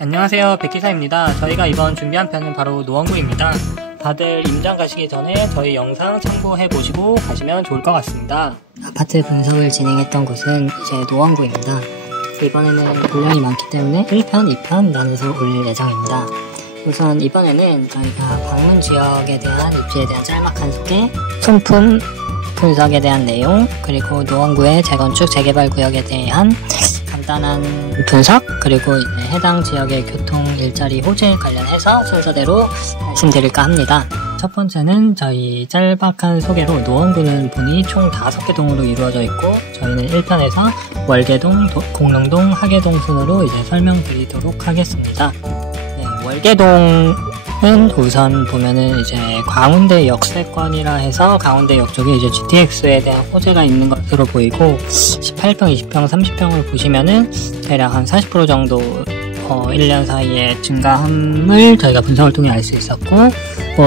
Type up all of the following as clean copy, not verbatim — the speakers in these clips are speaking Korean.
안녕하세요, 백기사입니다. 저희가 이번 준비한 편은 바로 노원구입니다. 다들 임장 가시기 전에 저희 영상 참고해보시고 가시면 좋을 것 같습니다. 아파트 분석을 진행했던 곳은 이제 노원구입니다. 이번에는 분량이 많기 때문에 1편, 2편 나눠서 올릴 예정입니다. 우선 이번에는 저희가 방문 지역에 대한 입지에 대한 짤막한 소개, 손품 분석에 대한 내용, 그리고 노원구의 재건축, 재개발 구역에 대한 간단한 분석, 그리고 이제 해당 지역의 교통, 일자리, 호재 관련해서 순서대로 말씀드릴까 합니다. 첫 번째는 저희 짤막한 소개로 노원구는 본이 총 5개 동으로 이루어져 있고, 저희는 1편에서 월계동, 공릉동, 하계동 순으로 이제 설명드리도록 하겠습니다. 네, 월계동은 우선 보면은 이제 광운대 역세권이라 해서 광운대역 쪽에 이제 GTX에 대한 호재가 있는 것으로 보이고, 18평, 20평, 30평을 보시면은 대략 한 40% 정도 1년 사이에 증가함을 저희가 분석을 통해 알 수 있었고,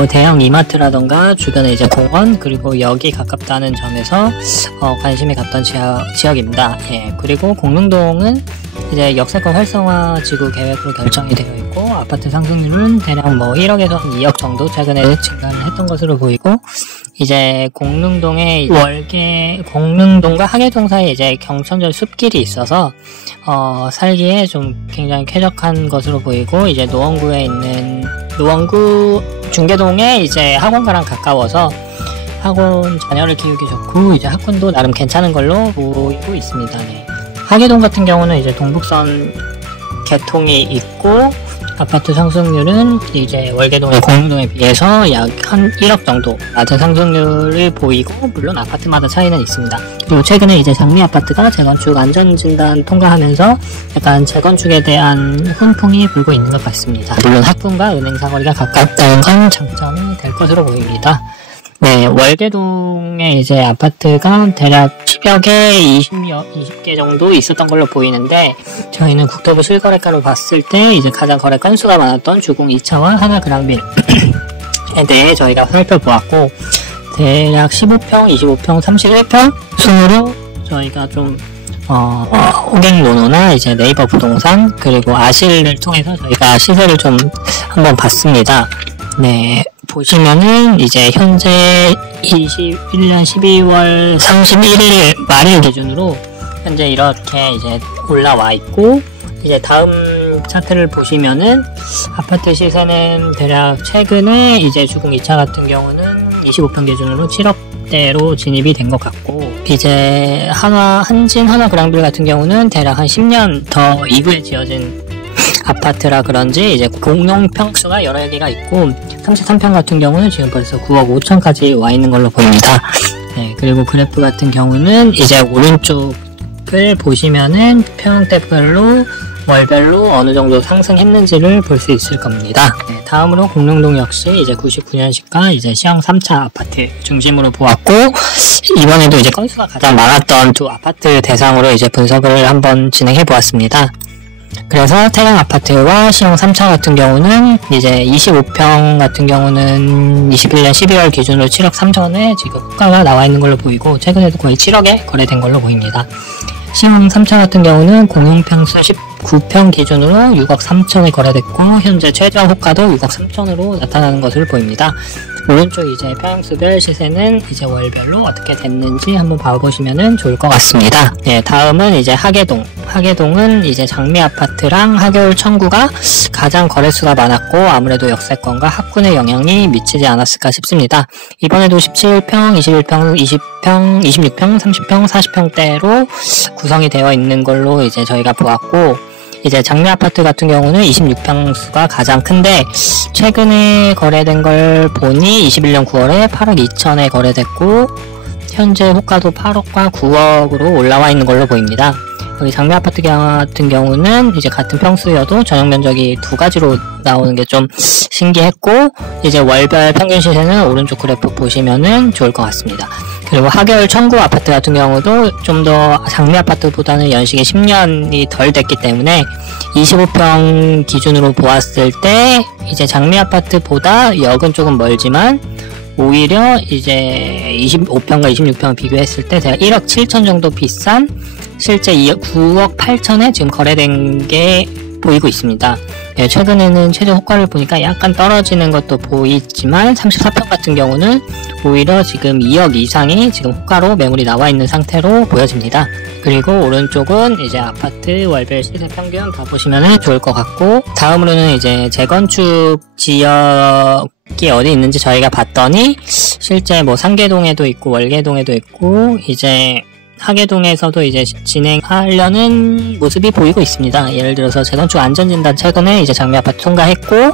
대형 이마트라던가 주변에 이제 공원, 그리고 역이 가깝다는 점에서 관심이 갔던 지역입니다. 예, 그리고 공릉동은 이제 역세권 활성화 지구 계획으로 결정이 되어 있고, 아파트 상승률은 대략 1억에서 한 2억 정도 최근에 증가를 했던 것으로 보이고, 이제 공릉동의 공릉동과 하계동 사이에 이제 경천절 숲길이 있어서 살기에 좀 굉장히 쾌적한 것으로 보이고, 이제 노원구에 있는 노원구 중계동에 이제 학원가랑 가까워서 학원 자녀를 키우기 좋고, 이제 학군도 나름 괜찮은 걸로 보이고 있습니다. 네. 하계동 같은 경우는 이제 동북선 개통이 있고, 아파트 상승률은 이제 월계동의 공릉동에 비해서 약 한 1억 정도 낮은 상승률을 보이고, 물론 아파트마다 차이는 있습니다. 그리고 최근에 이제 장미 아파트가 재건축 안전진단 통과하면서 약간 재건축에 대한 훈풍이 불고 있는 것 같습니다. 물론 학군과 은행 사거리가 가깝다는 건 장점이 될 것으로 보입니다. 네, 월계동에 이제 아파트가 대략 10여 개, 20개 정도 있었던 걸로 보이는데, 저희는 국토부 실거래가로 봤을 때 이제 가장 거래 건수가 많았던 주공 2차와 하나 그랑빌에 대해 저희가 살펴보았고, 대략 15평, 25평, 31평 순으로 저희가 좀 호갱노노나 이제 네이버 부동산, 그리고 아실을 통해서 저희가 시세를 좀 한번 봤습니다. 네, 보시면은 이제 현재 21년 12월 31일 말일 기준으로 현재 이렇게 이제 올라와 있고, 이제 다음 차트를 보시면은 아파트 시세는 대략 최근에 이제 주공 2차 같은 경우는 25평 기준으로 7억대로 진입이 된 것 같고, 이제 한진 하나 그랑빌 같은 경우는 대략 한 10년 더 이후에 지어진 아파트라 그런지 이제 공용 평수가 여러 개가 있고, 33평 같은 경우는 지금 벌써 9억 5천까지 와 있는 걸로 보입니다. 네, 그리고 그래프 같은 경우는 이제 오른쪽을 보시면은 평대별로 월별로 어느 정도 상승했는지를 볼 수 있을 겁니다. 네, 다음으로 공릉동 역시 이제 99년식과 이제 시형 3차 아파트 중심으로 보았고, 이번에도 이제 건수가 가장 많았던 두 아파트 대상으로 이제 분석을 한번 진행해 보았습니다. 그래서 태강 아파트와 시형 3차 같은 경우는 이제 25평 같은 경우는 21년 12월 기준으로 7억 3천에 지금 호가가 나와 있는 걸로 보이고, 최근에도 거의 7억에 거래된 걸로 보입니다. 시형 3차 같은 경우는 공용평수 19평 기준으로 6억 3천에 거래됐고, 현재 최저 호가도 6억 3천으로 나타나는 것을 보입니다. 오른쪽 이제 평수별 시세는 이제 월별로 어떻게 됐는지 한번 봐보시면 좋을 것 같습니다. 네, 다음은 이제 하계동. 하계동은 이제 장미 아파트랑 하계울 청구가 가장 거래수가 많았고, 아무래도 역세권과 학군의 영향이 미치지 않았을까 싶습니다. 이번에도 17평, 21평, 20평, 26평, 30평, 40평대로 구성이 되어 있는 걸로 이제 저희가 보았고, 이제 장미 아파트 같은 경우는 26평수가 가장 큰데, 최근에 거래된 걸 보니 21년 9월에 8억 2천에 거래됐고, 현재 호가도 8억과 9억으로 올라와 있는 걸로 보입니다. 여기 장미 아파트 같은 경우는 이제 같은 평수여도 전용 면적이 두 가지로 나오는 게 좀 신기했고, 이제 월별 평균 시세는 오른쪽 그래프 보시면은 좋을 것 같습니다. 그리고 하계울 청구 아파트 같은 경우도 좀 더 장미 아파트보다는 연식이 10년이 덜 됐기 때문에 25평 기준으로 보았을 때 이제 장미 아파트보다 역은 조금 멀지만, 오히려 이제 25평과 26평을 비교했을 때 제가 1억 7천 정도 비싼 실제 9억 8천에 지금 거래된 게 보이고 있습니다. 네, 최근에는 최저 효과를 보니까 약간 떨어지는 것도 보이지만 34평 같은 경우는 오히려 지금 2억 이상이 지금 호가로 매물이 나와 있는 상태로 보여집니다. 그리고 오른쪽은 이제 아파트 월별 시세 평균 봐보시면 좋을 것 같고, 다음으로는 이제 재건축 지역이 어디 있는지 저희가 봤더니 실제 뭐 상계동에도 있고 월계동에도 있고 이제 하계동에서도 이제 진행하려는 모습이 보이고 있습니다. 예를 들어서 재건축 안전진단 최근에 이제 장미아파트 통과했고,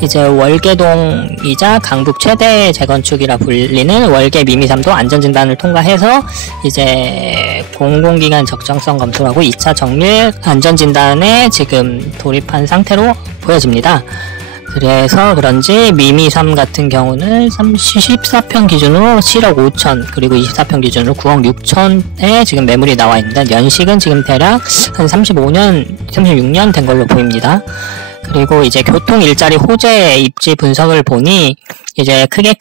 이제 월계동이자 강북 최대 재건축이라 불리는 월계 미미삼도 안전진단을 통과해서 이제 공공기관 적정성 검토하고 2차 정밀 안전진단에 지금 돌입한 상태로 보여집니다. 그래서 그런지 미미3 같은 경우는 14평 기준으로 7억 5천, 그리고 24평 기준으로 9억 6천에 지금 매물이 나와 있는데, 연식은 지금 대략 한 36년 된 걸로 보입니다. 그리고 이제 교통 일자리 호재 입지 분석을 보니 이제 크게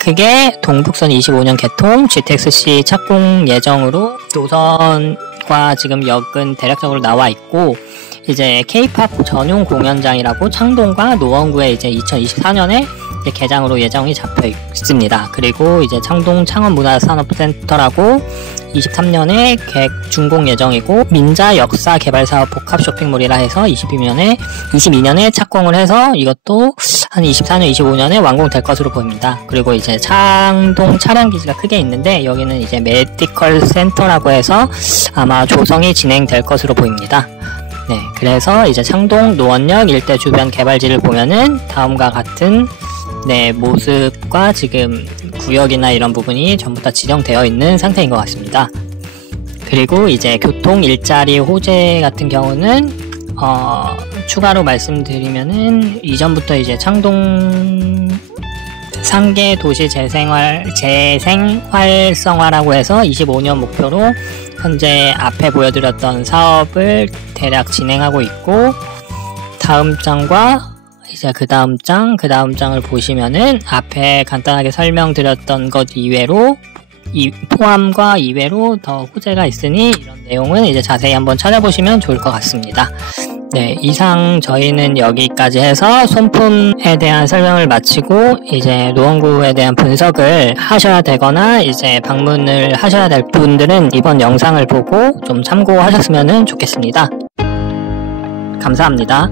동북선 25년 개통, GTX-C 착공 예정으로 노선과 지금 역은 대략적으로 나와 있고, 이제 K-POP 전용 공연장이라고 창동과 노원구에 이제 2024년에 개장으로 예정이 잡혀 있습니다. 그리고 이제 창동 창원문화산업센터라고 23년에 계획 준공 예정이고, 민자 역사 개발 사업 복합 쇼핑몰이라 해서 22년에 착공을 해서 이것도 한 24년, 25년에 완공될 것으로 보입니다. 그리고 이제 창동 차량기지가 크게 있는데, 여기는 이제 메디컬 센터라고 해서 아마 조성이 진행될 것으로 보입니다. 네, 그래서 이제 창동 노원역 일대 주변 개발지를 보면은 다음과 같은 모습과 지금 구역이나 이런 부분이 전부 다 지정되어 있는 상태인 것 같습니다. 그리고 이제 교통 일자리 호재 같은 경우는 추가로 말씀드리면은 이전부터 이제 창동 상계 도시 재생 활성화라고 해서 25년 목표로 현재 앞에 보여드렸던 사업을 대략 진행하고 있고, 다음 장과 이제 그 다음 장을 보시면은 앞에 간단하게 설명드렸던 것 이외로 포함과 이외로 더 호재가 있으니 이런 내용은 이제 자세히 한번 찾아보시면 좋을 것 같습니다. 네, 이상 저희는 여기까지 해서 손품에 대한 설명을 마치고 이제 노원구에 대한 분석을 하셔야 되거나 이제 방문을 하셔야 될 분들은 이번 영상을 보고 좀 참고하셨으면 좋겠습니다. 감사합니다.